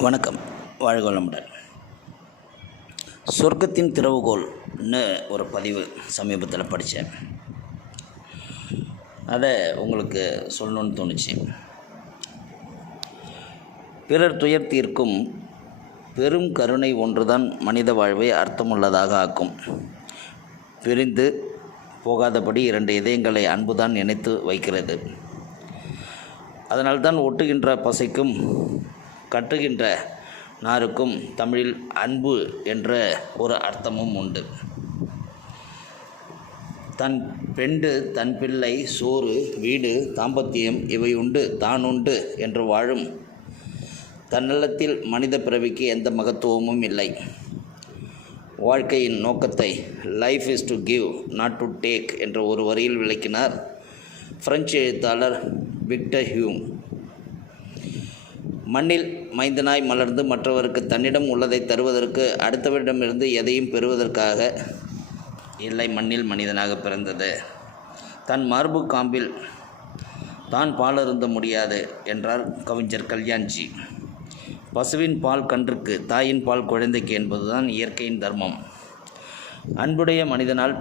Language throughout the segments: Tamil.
வணக்கம். வாழ்க வளமுடன். சொர்க்கத்தின் திறவுகோல்னு ஒரு பதிவு சமீபத்தில் படித்தேன் அதை உங்களுக்கு சொல்லணும்னு தோணுச்சு. பிறர் துயர் தீர்க்கும் பெரும் கருணை ஒன்றுதான் மனித வாழ்வை அர்த்தமுள்ளதாக ஆக்கும். பிரிந்து போகாதபடி இரண்டு இதயங்களை அன்புதான் இணைத்து வைக்கிறது. அதனால்தான் ஒட்டுகின்ற பசைக்கும் கட்டுகின்ற நாருக்கும் தமிழில் அன்பு என்ற ஒரு அர்த்தமும் உண்டு. தன் பெண்டு தன் பிள்ளை சோறு வீடு தாம்பத்தியம் இவை உண்டு தான் உண்டு என்று வாழும். தன்னலத்தில் மனித பிறவிக்கு எந்த மகத்துவமும் இல்லை. வாழ்க்கையின் நோக்கத்தை life is to give not to take என்ற ஒரு வரியில் விளக்கினார். பிரெஞ்சு எழுத்தாளர் விக்டர் ஹியூம். மண்ணில் மைந்தனாய் மலர்ந்து மற்றவருக்கு தன்னிடம் உள்ளதை தருவதற்கு அடுத்தவரிடமிருந்து எதையும் பெறுவதற்காக இல்லை மண்ணில் மனிதனாக பிறந்தது. தன் மார்பு காம்பில் தான் பால் அருந்த முடியாது என்றார் கவிஞர் கல்யாண்ஜி. பசுவின் பால் கன்றுக்கு தாயின் பால் குழந்தைக்கு என்பதுதான் இயற்கையின் தர்மம். அன்புடைய மனிதனால்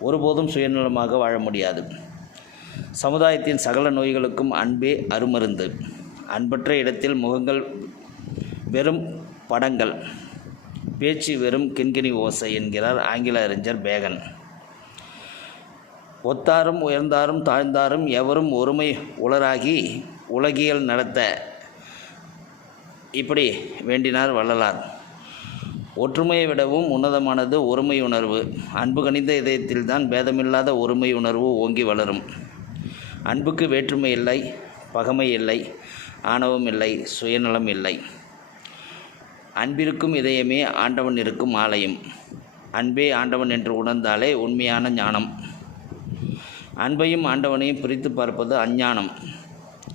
ஒருபோதும் சுயநலமாக வாழ முடியாது. சமுதாயத்தின் சகல நோய்களுக்கும் அன்பே அருமருந்து. அன்பற்ற இடத்தில் முகங்கள் வெறும் படங்கள். பேச்சு வெறும் கிண்கிணி ஓசை என்கிறார் ஆங்கில அறிஞர் பேகன். ஒத்தாரும் உயர்ந்தாரும் தாழ்ந்தாரும் எவரும் ஒருமை உளராகி உலகியல் நடத்த இப்படி வேண்டினார் வள்ளலார். ஒற்றுமையை விடவும் உன்னதமானது ஒருமை உணர்வு. அன்பு கணிந்த இதயத்தில்தான் பேதமில்லாத ஒருமை உணர்வு ஓங்கி வளரும். அன்புக்கு வேற்றுமை இல்லை பகமை இல்லை. ஆணவம் இல்லை சுயநலம் இல்லை. அன்பிற்கும் இதயமே ஆண்டவன் இருக்கும் ஆலயம். அன்பே ஆண்டவன் என்று உணர்ந்தாலே உண்மையான ஞானம். அன்பையும் ஆண்டவனையும் பிரித்து பார்ப்பது அஞ்ஞானம்.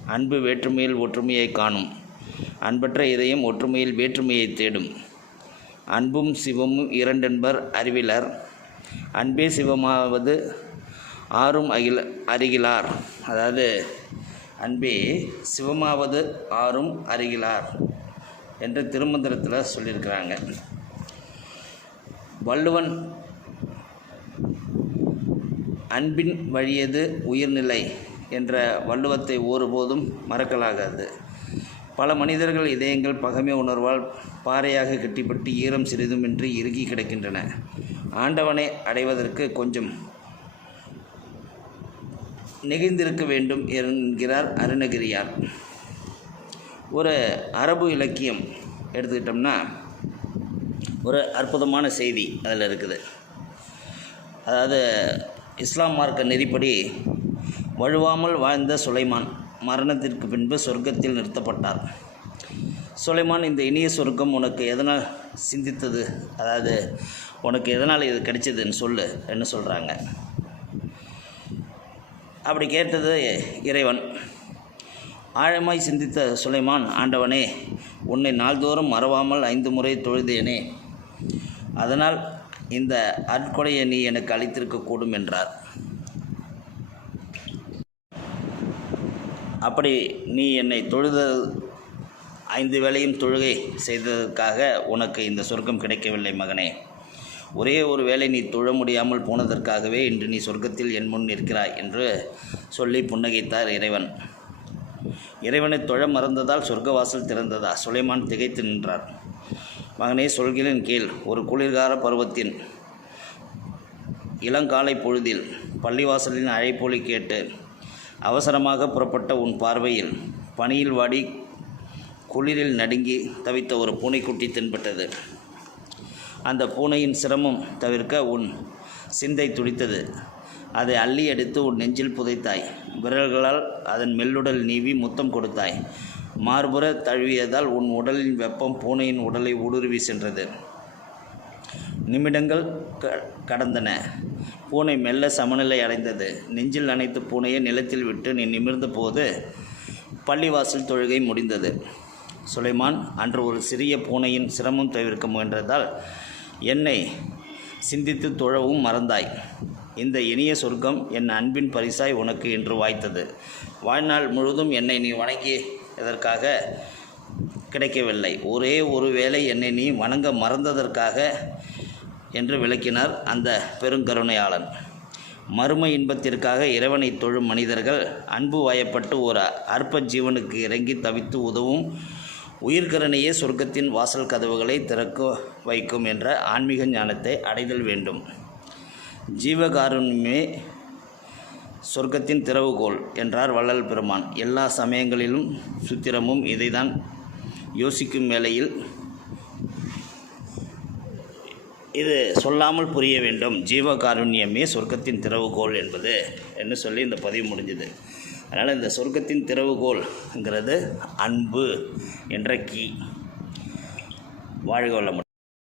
அன்பு வேற்றுமையில் ஒற்றுமையை காணும். அன்பற்ற இதயம் ஒற்றுமையில் வேற்றுமையை தேடும். அன்பும் சிவமும் இரண்டென்பர் அறிவிலர். அன்பே சிவமாவது ஆறும் அகில அருகிலார். அதாவது அன்பே சிவமாவது ஆறும் அருகிலார் என்று திருமந்திரத்தில் சொல்லியிருக்கிறாங்க. வள்ளுவன் அன்பின் வழியது உயிர்நிலை என்ற வள்ளுவத்தை ஒருபோதும் மறக்கலாகாது. பல மனிதர்கள் இதயங்கள் பகைமை உணர்வால் பாறையாக கட்டிப்பட்டு ஈரம் சிறிதுமின்றி இறுகி கிடக்கின்றன. ஆண்டவனை அடைவதற்கு கொஞ்சம் நெகிழ்ந்திருக்க வேண்டும் என்கிறார் அருணகிரியார். ஒரு அரபு இலக்கியம் எடுத்துக்கிட்டோம்னா ஒரு அற்புதமான செய்தி அதில் இருக்குது. அதாவது இஸ்லாம் மார்க்க நெறிப்படி வழுவாமல் வாழ்ந்த சுலைமான் மரணத்திற்கு பின்பு சொர்க்கத்தில் நிறுத்தப்பட்டார். சுலைமான் இந்த இனிய சொர்க்கம் உனக்கு எதனால் சிந்தித்தது? அதாவது உனக்கு எதனால் இது கிடைச்சதுன்னு சொல்லு என்ன சொல்கிறாங்க அப்படி கேட்டது இறைவன். ஆழமாய் சிந்தித்த சுலைமான் ஆண்டவனே உன்னை நாள்தோறும் மறவாமல் ஐந்து முறை தொழுதேனே. அதனால் இந்த அற்கொடையை நீ எனக்கு அளித்திருக்கக்கூடும் என்றார். அப்படி நீ என்னை தொழுத ஐந்து வேளையும் தொழுகை செய்ததற்காக உனக்கு இந்த சொர்க்கம் கிடைக்கவில்லை மகனே. ஒரே ஒரு வேளை நீ தொழ முடியாமல் போனதற்காகவே இன்று நீ சொர்க்கத்தில் என் முன் நிற்கிறாய் என்று சொல்லி புன்னகைத்தார் இறைவன். இறைவனை தொழ மறந்ததால் சொர்க்கவாசல் திறந்ததா? சுலைமான் திகைத்து நின்றார். மகனே சொல்கிறேன் கீழ் ஒரு குளிர்கால பருவத்தின் இளங்காலை பொழுதில் பள்ளிவாசலின் அழைப்பொலி கேட்டு அவசரமாக புறப்பட்ட உன் பார்வையில் பனியில் வாடி குளிரில் நடுங்கி தவித்த ஒரு பூனைக்குட்டி தென்பட்டது. அந்த பூனையின் சிரமம் தவிர்க்க உன் சிந்தை துடித்தது. அதை அள்ளி எடுத்து உன் நெஞ்சில் புதைத்தாய். விரல்களால் அதன் மெல்லுடல் நீவி முத்தம் கொடுத்தாய். மார்புற தழுவியதால் உன் உடலின் வெப்பம் பூனையின் உடலை ஊடுருவி சென்றது. நிமிடங்கள் க கடந்தன. பூனை மெல்ல சமநிலை அடைந்தது. நெஞ்சில் அணைத்து பூனையை நிலத்தில் விட்டு நீ நிமிர்ந்த போது பள்ளிவாசல் தொழுகை முடிந்தது. சுலைமான் அன்று ஒரு சிறிய பூனையின் சிரமம் தவிர்க்க முயன்றதால் என்னை சிந்தித்து தொழவும் மறந்தாய். இந்த இனிய சொர்க்கம் என் அன்பின் பரிசாய் உனக்கு இன்று வாய்த்தது. வாழ்நாள் முழுதும் என்னை நீ வணங்கி இதற்காக கிடைக்கவில்லை. ஒரே ஒரு வேளை என்னை நீ வணங்க மறந்ததற்காக என்று விளக்கினார் அந்த பெருங்கருணையாளன். மறுமை இன்பத்திற்காக இறைவனை தொழும் மனிதர்கள் அன்பு வயப்பட்டு ஒரு அற்ப ஜீவனுக்கு இறங்கி தவித்து உதவும் உயிர்கரணையே சொர்க்கத்தின் வாசல் கதவுகளை திறக்க வைக்கும் என்ற ஆன்மீக ஞானத்தை அடைதல் வேண்டும். ஜீவகாருண்யமே சொர்க்கத்தின் திறவுகோல் என்றார் வள்ளல் பெருமான். எல்லா சமயங்களிலும் சுத்திரமும் இதைதான் யோசிக்கும் வேளையில் இது சொல்லாமல் புரிய வேண்டும். ஜீவகாருண்யமே சொர்க்கத்தின் திறவுகோல் என்பது என்று சொல்லி இந்த பதிவு முடிஞ்சது. அதனால் இந்த சொர்க்கத்தின் திறவுகோல்ங்கிறது அன்பு என்ற கீ. வாழ்க வளமுடன்.